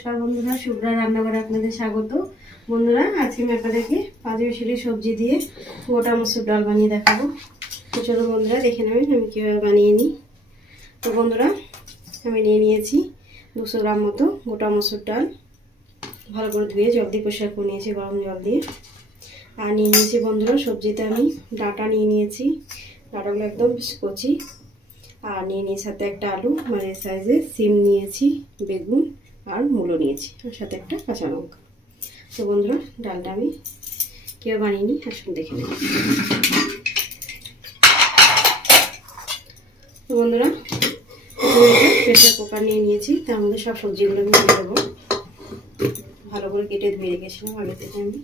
নমস্কার বন্ধুরা, শুভ্রা রান্নাঘরে আপনাদের স্বাগত। বন্ধুরা, আজকে আমি আপনাদেরকে পাঁচমিশালি সবজি দিয়ে গোটা মসুর ডাল বানিয়ে দেখাবো। তো চলো বন্ধুরা, দেখে নেবেন আমি কীভাবে বানিয়ে নিই। তো বন্ধুরা, আমি নিয়ে নিয়েছি 200 গ্রাম মতো গোটা মসুর ডাল। ভালো করে ধুয়ে জল দিয়ে পরিষ্কার করে নিয়েছি গরম জল দিয়ে। আর নিয়ে নিয়েছি বন্ধুরা সবজিতে আমি ডাঁটা নিয়ে নিয়েছি, ডাঁটাগুলো একদম কচি। আর নিয়ে নিয়েছি সাথে একটা আলু মাঝারি সাইজের, সিম নিয়েছি, বেগুন আর মূলো নিয়েছি, আর সাথে একটা কাঁচা লঙ্কা। তো বন্ধুরা, ডালটা আমি কেউ বানিয়ে নিই, আসুন দেখে নিই। তো বন্ধুরা, প্রেসার কুকার নিয়ে নিয়েছি, তার মধ্যে সব সবজিগুলো আমি দিয়ে দেবো। ভালো করে কেটে ধুয়ে রেখেছিলাম আগে থেকে আমি।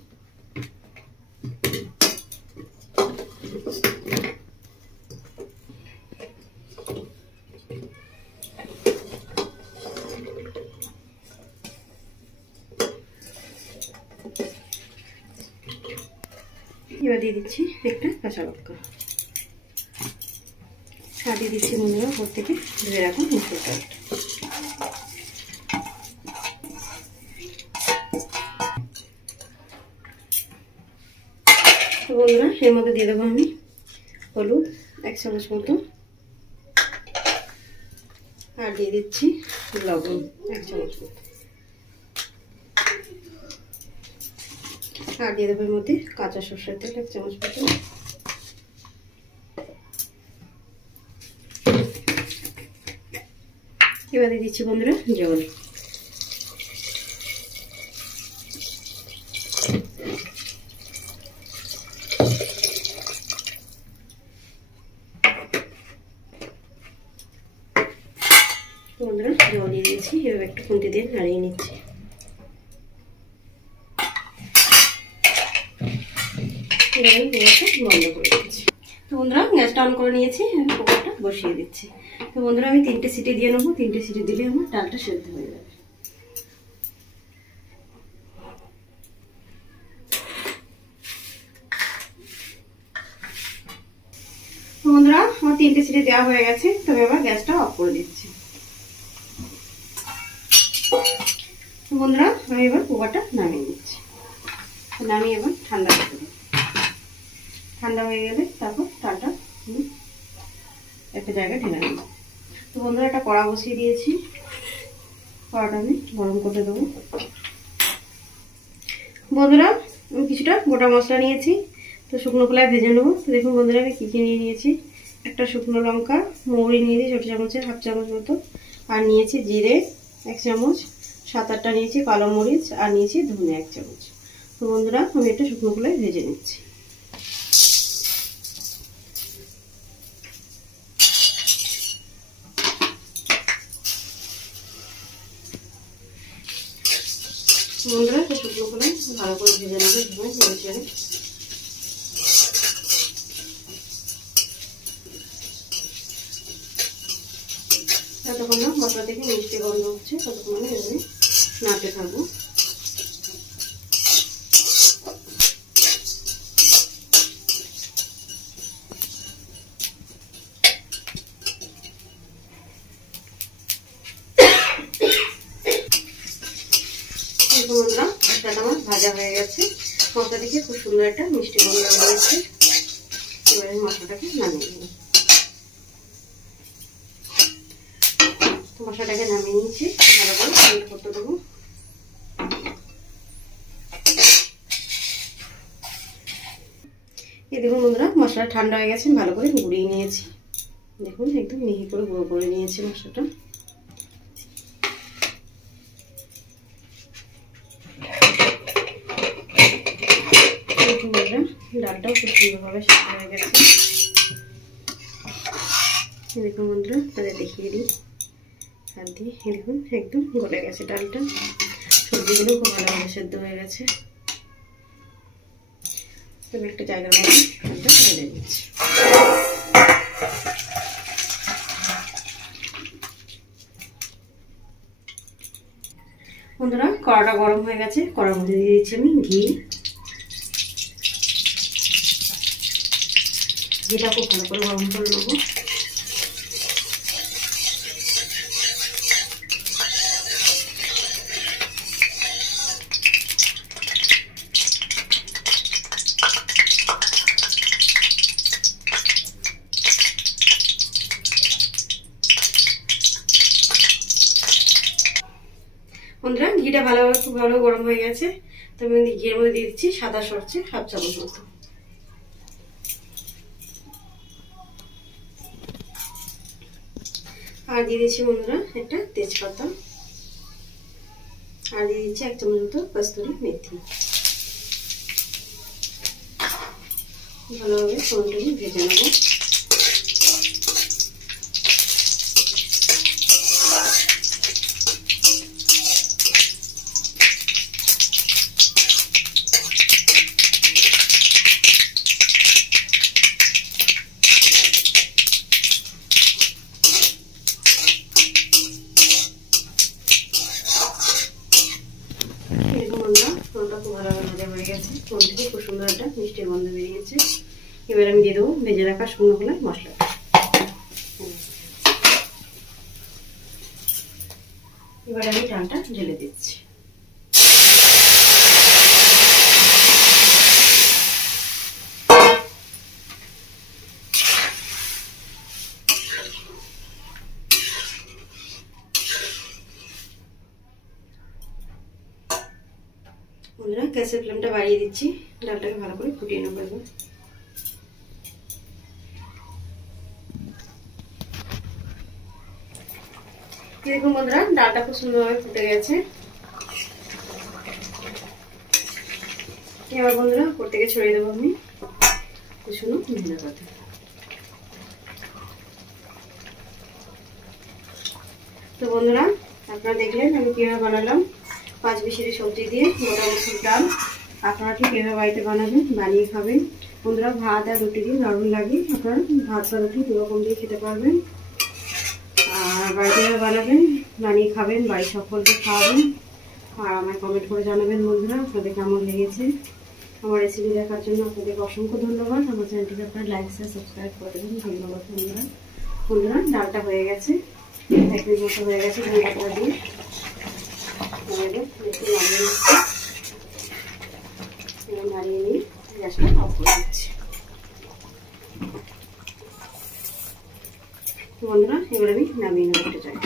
এবার দিয়ে দিচ্ছি একটা কাঁচা লঙ্কা, আর দিয়ে দিচ্ছি বন্ধুরা উপর থেকে ধুয়ে রাখুন মসুর ডালটা। তো বন্ধুরা, এর মধ্যে দিয়ে দেবো আমি হলুদ 1 চামচ মতো, আর দিয়ে দিচ্ছি লবণ 1 চামচ মতো, আর দিয়ে দেবো এর মধ্যে কাঁচা সরষের তেল 1 চামচ মতো। এবার দিয়ে দিচ্ছি বন্ধুরা জল। বন্ধুরা, জল দিয়ে দিয়েছি, এবার একটু খুন্তি দিয়ে নাড়িয়ে নিচ্ছি। বন্ধ করে দিচ্ছি। তো বন্ধুরা, গ্যাসটা অন করে নিয়েছি, কুকারটা বসিয়ে দিচ্ছি। তো বন্ধুরা, আমি 3টে সিটি দিয়ে নেবো, 3টে সিটি দিলে আমার ডালটা সেদ্ধ হয়ে যাবে। তো বন্ধুরা, আমার 3টে সিটি দেওয়া হয়ে গেছে, তবে আবার গ্যাসটা অফ করে দিচ্ছি। তো বন্ধুরা, আমি এবার কুকারটা নামিয়ে দিচ্ছি। নামিয়ে এবার ঠান্ডা করতে দেবো। ঠান্ডা হয়ে গেলে তারপর ডালটা একটা জায়গায় ঢেলে নেব। তো বন্ধুরা, একটা কড়া বসিয়ে দিয়েছি, কড়াটা আমি গরম করে দেবো। বন্ধুরা, আমি কিছুটা গোটা মশলা নিয়েছি, তো শুকনো খোলায় ভেজে নেবো। তো দেখুন বন্ধুরা, আমি কী কী নিয়ে নিয়েছি। একটা শুকনো লঙ্কা, মৌরি নিয়েছি ছোটো চামচের 1/2 চামচ মতো, আর নিয়েছি জিরে 1 চামচ, 7-8টা নিয়েছি কালো মরিচ, আর নিয়েছি ধনে 1 চামচ। তো বন্ধুরা, আমি একটা শুকনো খোলায় ভেজে নিচ্ছি। বন্ধুরা, একটা শুকনো খোলায় ভালো করে ভেজে নেবে, ভেজে ততক্ষণ না মশলা থেকে মিষ্টি গন্ধ হচ্ছে, ততক্ষণ এখানে নাড়তে থাকবো। বন্ধুরা, মশলাটা আমার ভাজা হয়ে গেছে, মশলা থেকে খুব সুন্দর একটা মিষ্টি গন্ধ রয়েছে। এবারে মশলাটাকে নামিয়ে নেব। মশলাটাকে নামিয়ে নিয়েছি, ভালো করে সেট করতে দেবো। এই দেখুন বন্ধুরা, মশলা ঠান্ডা হয়ে গেছে, ভালো করে গুঁড়িয়ে নিয়েছি। দেখুন একদম মিহি করে গুঁড়ো করে নিয়েছি মশলাটা। ডালটাও খুব সুন্দরভাবে সেদ্ধ হয়ে গেছে। দেখুন বন্ধুরা, তাদের দেখিয়ে দিই হাত দিয়ে। দেখুন একদম গলে গেছে ডালটা, সবজিগুলো খুব ভালোভাবে সেদ্ধ হয়ে গেছে। আমি একটা জায়গার মধ্যে ডালটা ঢেলে দিচ্ছি। বন্ধুরা, কড়াটা গরম হয়ে গেছে, কড়ার মধ্যে দিয়ে দিচ্ছি আমি ঘি। ঘিটা খুব ভালো করে গরম করে নেবো। ঘিটা ভালোভাবে খুব ভালো গরম হয়ে গেছে। তো আমি ঘিয়ের মধ্যে দিয়ে দিচ্ছি সাদা সরষে হাফ চামচ মতো। আর দিয়ে দিচ্ছি বন্ধুরা একটা তেজপাতা, আর দিয়ে দিচ্ছি 1 চামচ মতো কস্তুরি মেথি। ভালোভাবে ফোড়নটাকে ভেজে নেব। ফোড়নটা খুব ভালোভাবে ভাজা হয়ে গেছে, ফোড়ন থেকে খুব সুন্দর একটা মিষ্টি গন্ধ বেরিয়েছে। এবার আমি দিয়ে দেবো ভেজে রাখা শুকনো খোলায় মশলা। এবার আমি ডালটা ঢেলে দিচ্ছি। বন্ধুরা গ্যাসের ফ্লেমটা বাড়িয়ে দিচ্ছি, ডালটাকে ভালো করে ফুটিয়ে নেবো। দেখুন বন্ধুরা ডালটা খুব সুন্দরভাবে ফুটে গেছে। এবার বন্ধুরা উপর থেকে ছড়িয়ে দেবো আমি কুচনো ধনে পাতা। তো বন্ধুরা আপনারা দেখলেন আমি কিভাবে বানালাম 5 মিশালি সবজি দিয়ে গোটা মসুর ডাল। আপনারা ঠিক এভাবে বাড়িতে বানাবেন, বানিয়ে খাবেন। বন্ধুরা ভাত আর রুটি দিয়ে দারুণ লাগে। আপনারা ভাত বা রুটি দুরকম দিয়ে খেতে পারবেন। আর বাড়িতে বানাবেন, বানিয়ে খাবেন, বাড়ির সকলকে খাওয়াবেন। আর আমায় কমেন্ট করে জানাবেন বন্ধুরা আপনাদের কেমন লেগেছে। আমার রেসিপি দেখার জন্য আপনাদেরকে অসংখ্য ধন্যবাদ। আমার চ্যানেলটিকে আপনারা লাইক শেয়ার সাবস্ক্রাইব করে দেবেন। ধন্যবাদ বন্ধুরা। বন্ধুরা ডালটা হয়ে গেছে, 1 মিনিট মতো হয়ে গেছে ডালটা দিয়ে নাড়িয়ে নিয়ে গ্যাসটা অফ করে দিচ্ছি। বন্ধুরা এবার আমি নামিয়ে নেবো চাই।